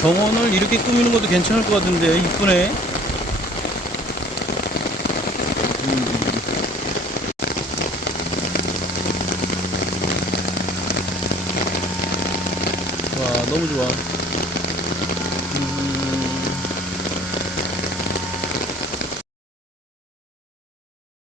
정원을 이렇게 꾸미는 것도 괜찮을 것 같은데 이쁘네. 와, 너무 좋아.